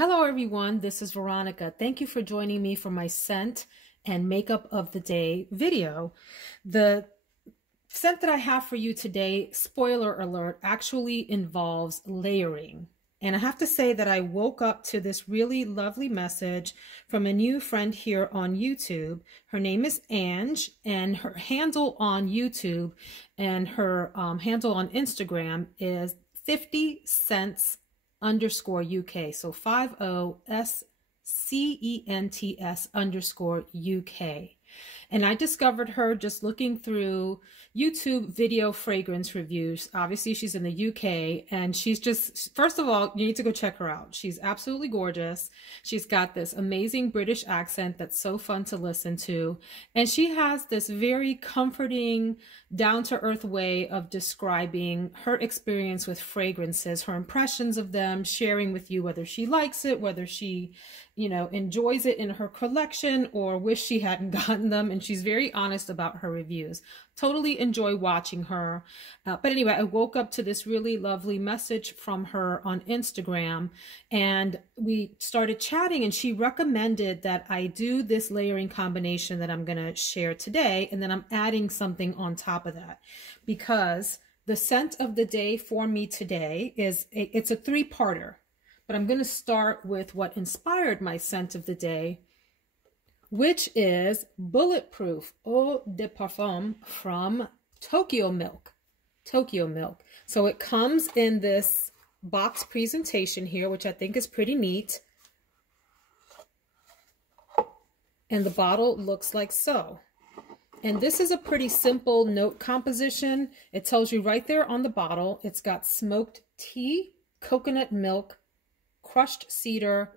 Hello everyone, this is Veronica. Thank you for joining me for my scent and makeup of the day video. The scent that I have for you today, spoiler alert, actually involves layering. And I have to say that I woke up to this really lovely message from a new friend here on YouTube. Her name is Ange, and her handle on YouTube and her handle on Instagram is 50 cents _UK. So 50cents_UK. And I discovered her just looking through YouTube video fragrance reviews. Obviously, she's in the UK, and she's just, first of all, you need to go check her out. She's absolutely gorgeous. She's got this amazing British accent that's so fun to listen to. And she has this very comforting, down-to-earth way of describing her experience with fragrances, her impressions of them, sharing with you whether she likes it, whether she, enjoys it in her collection or wish she hadn't gotten them. And she's very honest about her reviews. Totally enjoy watching her. But anyway, I woke up to this really lovely message from her on Instagram, and we started chatting, and she recommended that I do this layering combination that I'm going to share today. And then I'm adding something on top of that, because the scent of the day for me today it's a three-parter. But I'm going to start with what inspired my scent of the day, which is Bulletproof Eau de Parfum from TOKYOMILK. TOKYOMILK. So it comes in this box presentation here, which I think is pretty neat. And the bottle looks like so. And this is a pretty simple note composition. It tells you right there on the bottle. It's got smoked tea, coconut milk, crushed cedar,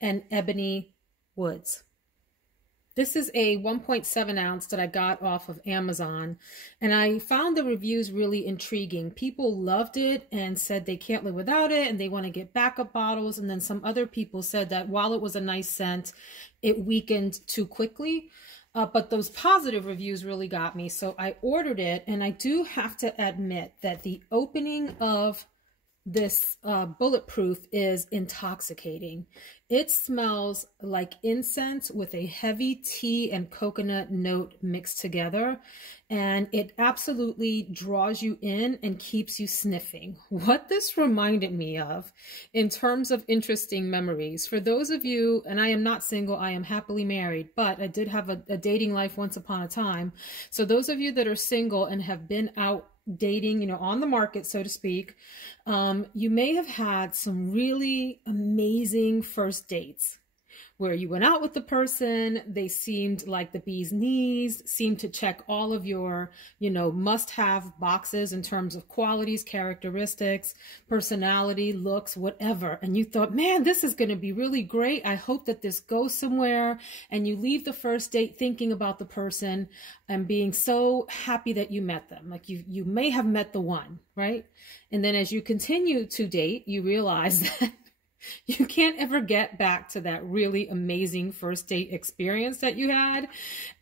and ebony woods. This is a 1.7 ounce that I got off of Amazon, and I found the reviews really intriguing. People loved it and said they can't live without it and they want to get backup bottles. And then some other people said that while it was a nice scent, it weakened too quickly. But those positive reviews really got me. So I ordered it, and I do have to admit that the opening of this Bulletproof is intoxicating. It smells like incense with a heavy tea and coconut note mixed together, and it absolutely draws you in and keeps you sniffing. What this reminded me of in terms of interesting memories, for those of you, and I am not single, I am happily married, but I did have a dating life once upon a time. So those of you that are single and have been out dating, on the market, so to speak, you may have had some really amazing first dates where you went out with the person, they seemed like the bee's knees, seemed to check all of your, must-have boxes in terms of qualities, characteristics, personality, looks, whatever. And you thought, man, this is going to be really great. I hope that this goes somewhere. And you leave the first date thinking about the person and being so happy that you met them. Like you may have met the one, right? And then as you continue to date, you realize that you can't ever get back to that really amazing first date experience that you had.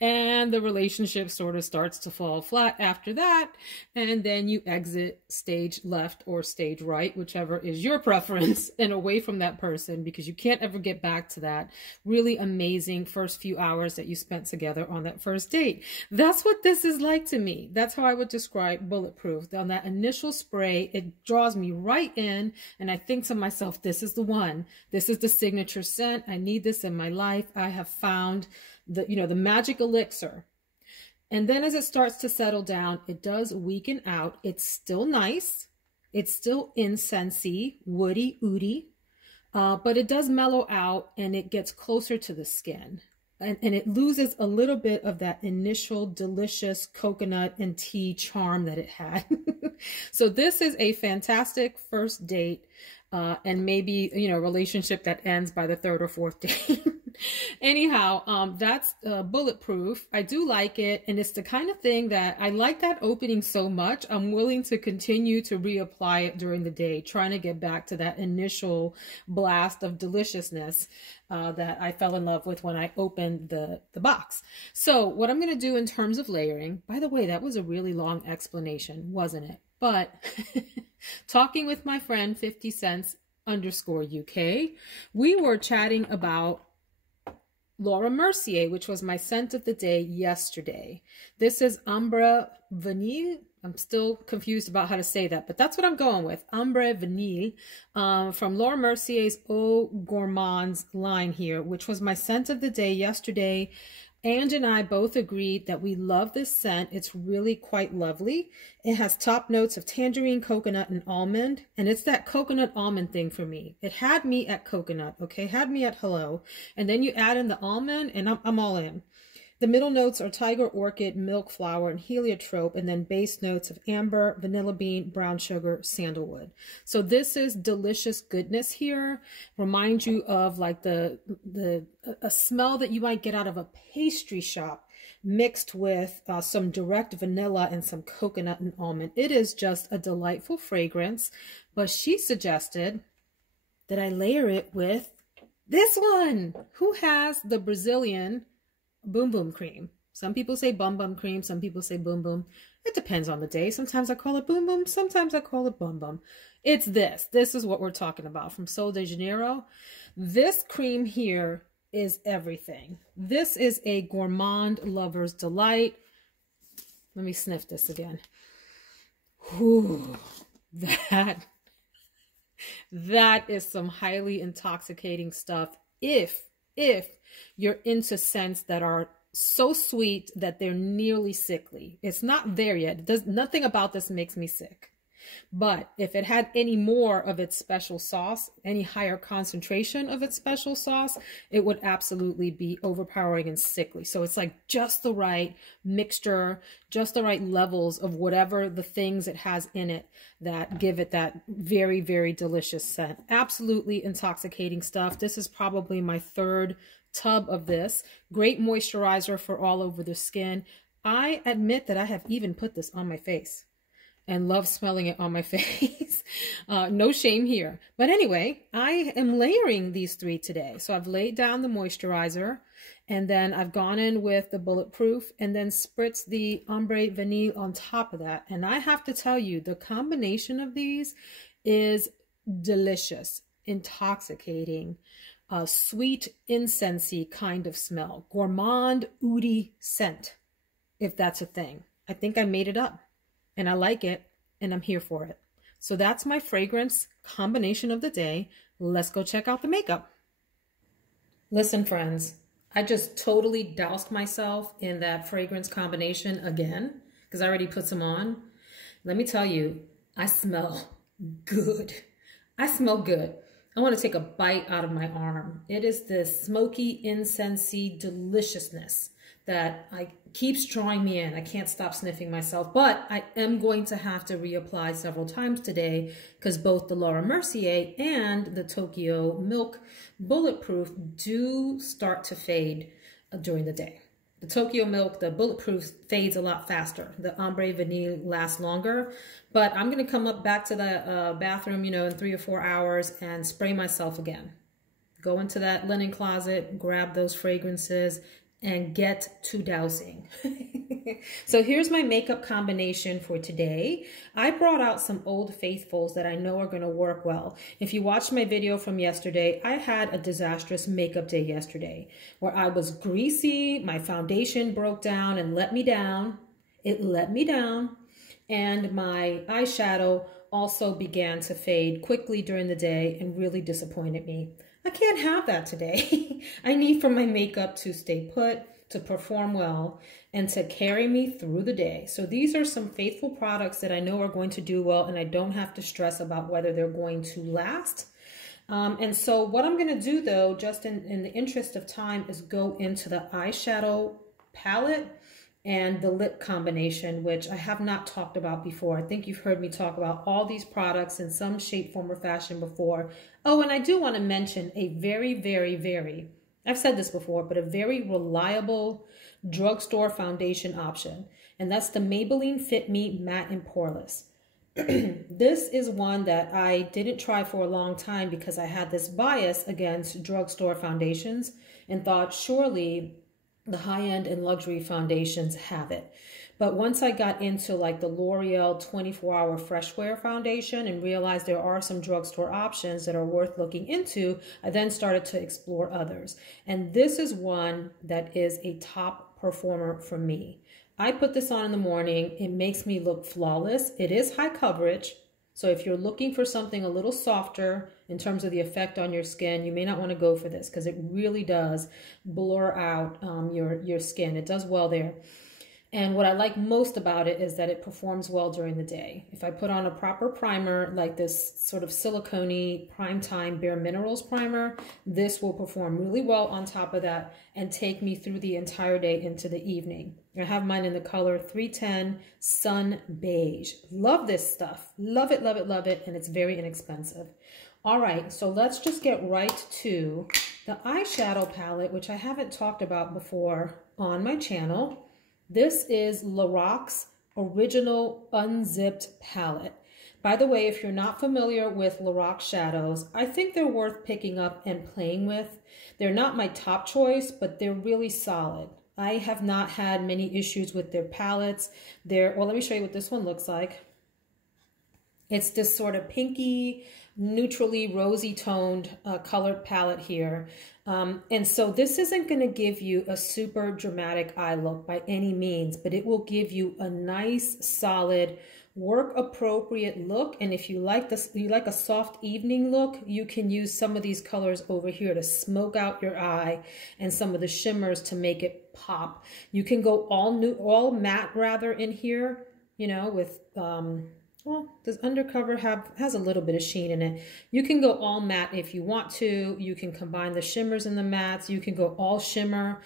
And the relationship sort of starts to fall flat after that. And then you exit stage left or stage right, whichever is your preference, and away from that person, because you can't ever get back to that really amazing first few hours that you spent together on that first date. That's what this is like to me. That's how I would describe Bulletproof. On that initial spray, it draws me right in, and I think to myself, this is the one. This is the signature scent. I need this in my life. I have found the magic elixir. And then as it starts to settle down, it does weaken out. It's still nice. It's still incensey, woody, oody, but it does mellow out, and it gets closer to the skin. And it loses a little bit of that initial delicious coconut and tea charm that it had. So this is a fantastic first date, and maybe, relationship that ends by the third or fourth date. Anyhow, that's Bulletproof. I do like it, and it's the kind of thing that I like that opening so much. I'm willing to continue to reapply it during the day, trying to get back to that initial blast of deliciousness that I fell in love with when I opened the box. So what I'm going to do in terms of layering, by the way, that was a really long explanation, wasn't it? But talking with my friend 50 cents _UK. We were chatting about Laura Mercier, which was my scent of the day yesterday. This is Ambre Vanille. I'm still confused about how to say that, but that's what I'm going with. Ambre Vanille from Laura Mercier's Eau Gourmands line here, which was my scent of the day yesterday. Ange and I both agreed that we love this scent. It's really quite lovely. It has top notes of tangerine, coconut, and almond. And it's that coconut almond thing for me. It had me at coconut, okay? Had me at hello. And then you add in the almond and I'm all in. The middle notes are tiger orchid, milk flower, and heliotrope, and then base notes of amber, vanilla bean, brown sugar, sandalwood. So this is delicious goodness here. Remind you of like a smell that you might get out of a pastry shop mixed with some direct vanilla and some coconut and almond. It is just a delightful fragrance, but she suggested that I layer it with this one. Who has the Brazilian Boom Boom cream? Some people say Bum Bum cream, some people say Boom Boom. It depends on the day. Sometimes I call it Boom Boom, sometimes I call it Bum Bum. It's this. This is what we're talking about from Sol de Janeiro. This cream here is everything. This is a gourmand lover's delight. Let me sniff this again. Whew, that is some highly intoxicating stuff. If you're into scents that are so sweet that they're nearly sickly. It's not there yet. Nothing about this makes me sick. But if it had any more of its special sauce, any higher concentration of its special sauce, it would absolutely be overpowering and sickly. So it's like just the right mixture, just the right levels of whatever the things it has in it that give it that very, very delicious scent. Absolutely intoxicating stuff. This is probably my third tub of this. Great moisturizer for all over the skin. I admit that I have even put this on my face and love smelling it on my face. No shame here. But anyway, I am layering these three today. So I've laid down the moisturizer, and then I've gone in with the Bulletproof and then spritzed the Ambre Vanille on top of that. And I have to tell you, the combination of these is delicious, intoxicating, sweet, incensey kind of smell. Gourmand, oudy scent, if that's a thing. I think I made it up. And I like it, and I'm here for it. So that's my fragrance combination of the day. Let's go check out the makeup. Listen, friends, I just totally doused myself in that fragrance combination again, because I already put some on. Let me tell you, I smell good. I smell good. I want to take a bite out of my arm. It is this smoky, incensey deliciousness that keeps drawing me in. I can't stop sniffing myself, but I am going to have to reapply several times today because both the Laura Mercier and the TOKYOMILK Bulletproof do start to fade during the day. The TOKYOMILK, the Bulletproof, fades a lot faster. The Ambre Vanille lasts longer, but I'm going to come up back to the bathroom, you know, in 3 or 4 hours and spray myself again. Go into that linen closet, grab those fragrances, and get to dousing. So here's my makeup combination for today. I brought out some Old Faithfuls that I know are going to work well. If you watched my video from yesterday, I had a disastrous makeup day yesterday where I was greasy, my foundation broke down and let me down. It let me down. And my eyeshadow also began to fade quickly during the day and really disappointed me. I can't have that today. I need for my makeup to stay put, to perform well, and to carry me through the day. So these are some faithful products that I know are going to do well, and I don't have to stress about whether they're going to last. And so what I'm going to do, though, just in the interest of time, is go into the eyeshadow palette and the lip combination, which I have not talked about before. I think you've heard me talk about all these products in some shape, form, or fashion before. Oh, and I do want to mention a very, I've said this before, but a very reliable drugstore foundation option. And that's the Maybelline Fit Me Matte and Poreless. This is one that I didn't try for a long time because I had this bias against drugstore foundations and thought surely the high-end and luxury foundations have it. But once I got into like the L'Oreal 24-hour Fresh Wear foundation and realized there are some drugstore options that are worth looking into, I then started to explore others. And this is one that is a top performer for me. I put this on in the morning. It makes me look flawless. It is high coverage. So if you're looking for something a little softer in terms of the effect on your skin, you may not want to go for this because it really does blur out your skin. It does well there. And what I like most about it is that it performs well during the day. If I put on a proper primer, like this sort of silicone Primetime Bare Minerals primer, this will perform really well on top of that and take me through the entire day into the evening. I have mine in the color 310 Sun Beige. Love this stuff. Love it, love it, love it. And it's very inexpensive. All right, so let's just get right to the eyeshadow palette, which I haven't talked about before on my channel. This is Lorac's original Unzipped palette. By the way, if you're not familiar with Lorac shadows, I think they're worth picking up and playing with. They're not my top choice, but they're really solid. I have not had many issues with their palettes. Well, let me show you what this one looks like. It's this sort of pinky, neutrally rosy toned colored palette here. And so this isn't going to give you a super dramatic eye look by any means, but it will give you a nice, solid, work appropriate look. And if you like this, you like a soft evening look, you can use some of these colors over here to smoke out your eye and some of the shimmers to make it pop. You can go all matte rather in here, you know, with well, this undercover has a little bit of sheen in it. You can go all matte if you want to. You can combine the shimmers and the mattes. You can go all shimmer,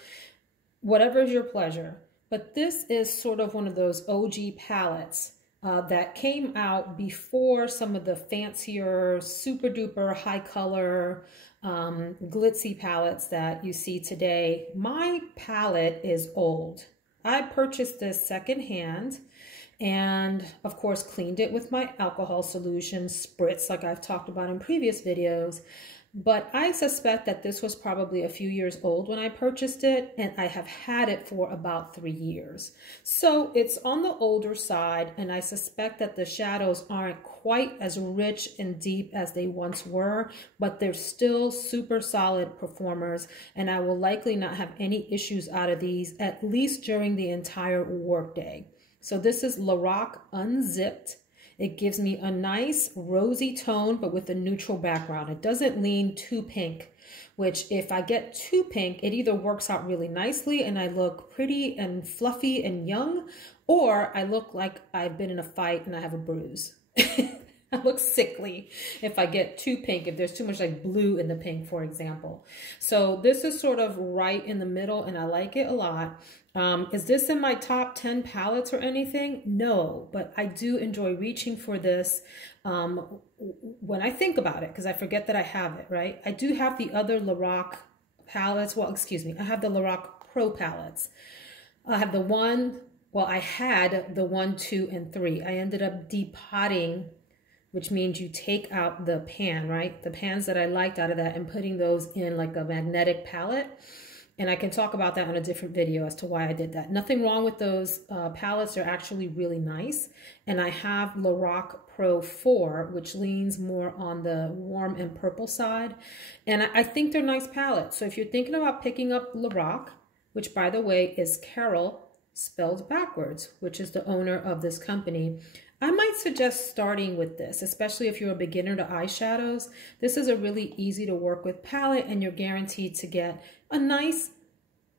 whatever is your pleasure. But this is sort of one of those OG palettes that came out before some of the fancier, super duper high color, glitzy palettes that you see today. My palette is old. I purchased this secondhand. And of course, cleaned it with my alcohol solution spritz like I've talked about in previous videos. But I suspect that this was probably a few years old when I purchased it, and I have had it for about 3 years. So it's on the older side, and I suspect that the shadows aren't quite as rich and deep as they once were, but they're still super solid performers, and I will likely not have any issues out of these, at least during the entire workday. So this is Lorac Unzipped. It gives me a nice rosy tone, but with a neutral background. It doesn't lean too pink, which if I get too pink, it either works out really nicely and I look pretty and fluffy and young, or I look like I've been in a fight and I have a bruise. I look sickly if I get too pink, if there's too much like blue in the pink, for example. So this is sort of right in the middle and I like it a lot. Is this in my top 10 palettes or anything? No, but I do enjoy reaching for this when I think about it, because I forget that I have it, right? I do have the other Lorac palettes. Well, excuse me. I have the Lorac Pro Palettes. I have the one, well, I had the 1, 2, and 3. I ended up depotting, which means you take out the pan, right? The pans that I liked out of that and putting those in like a magnetic palette. And I can talk about that on a different video as to why I did that. Nothing wrong with those palettes. They're actually really nice. And I have Lorac Pro 4, which leans more on the warm and purple side. And I think they're nice palettes. So if you're thinking about picking up Lorac, which by the way is Carol spelled backwards, which is the owner of this company, I might suggest starting with this, especially if you're a beginner to eyeshadows. This is a really easy to work with palette, and you're guaranteed to get a nice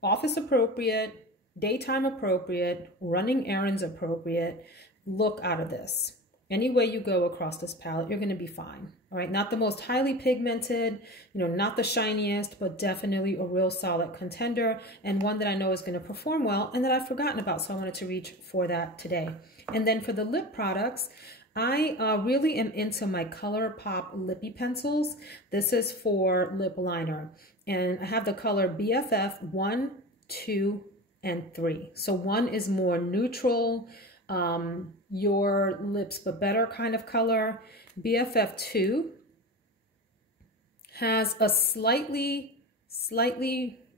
office appropriate, daytime appropriate, running errands appropriate look out of this. Any way you go across this palette, you're going to be fine. All right, not the most highly pigmented, not the shiniest, but definitely a real solid contender, and one that I know is going to perform well and that I've forgotten about, so I wanted to reach for that today. And then for the lip products, I really am into my ColourPop Lippy pencils. This is for lip liner, and I have the color BFF 1, 2, and 3. So 1 is more neutral, your lips but better kind of color. BFF 2 has a slightly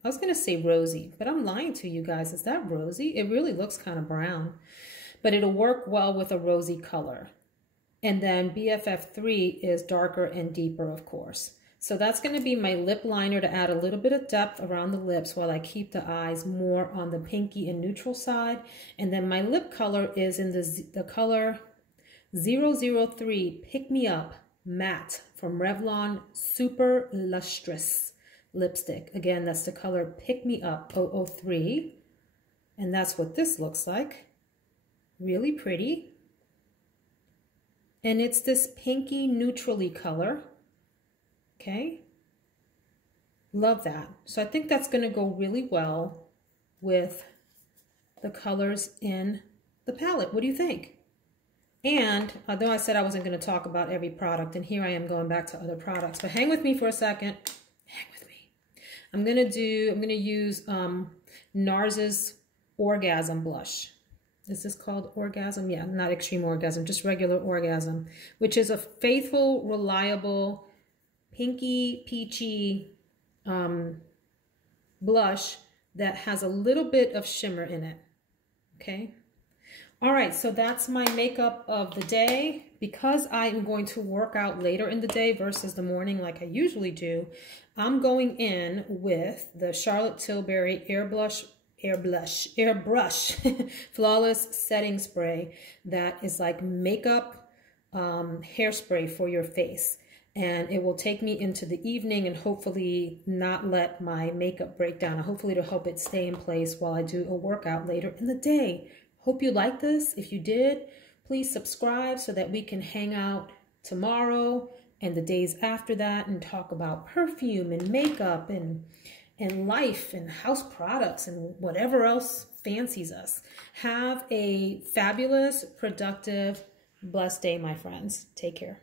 I was going to say rosy, but I'm lying to you guys. Is that rosy? It really looks kind of brown, but it'll work well with a rosy color. And then BFF3 is darker and deeper, of course. So that's going to be my lip liner to add a little bit of depth around the lips while I keep the eyes more on the pinky and neutral side. And then my lip color is in the color 003 Pick Me Up Matte from Revlon Super Lustrous lipstick. Again, that's the color Pick Me Up 003. And that's what this looks like. Really pretty. And it's this pinky neutrally color. Okay. Love that. So I think that's going to go really well with the colors in the palette. What do you think? And although I said I wasn't going to talk about every product, and here I am going back to other products, but hang with me for a second. Hang with me. I'm going to use Nars's Orgasm blush. Is this called Orgasm? Yeah, not Extreme Orgasm, just regular Orgasm, which is a faithful, reliable, pinky, peachy blush that has a little bit of shimmer in it. Okay. All right, so that's my makeup of the day. Because I'm going to work out later in the day versus the morning like I usually do, I'm going in with the Charlotte Tilbury Airbrush Flawless Setting Spray that is like makeup hairspray for your face. And it will take me into the evening and hopefully not let my makeup break down. Hopefully it'll help it stay in place while I do a workout later in the day. Hope you liked this. If you did, please subscribe so that we can hang out tomorrow and the days after that and talk about perfume and makeup and life and house products and whatever else fancies us. Have a fabulous, productive, blessed day, my friends. Take care.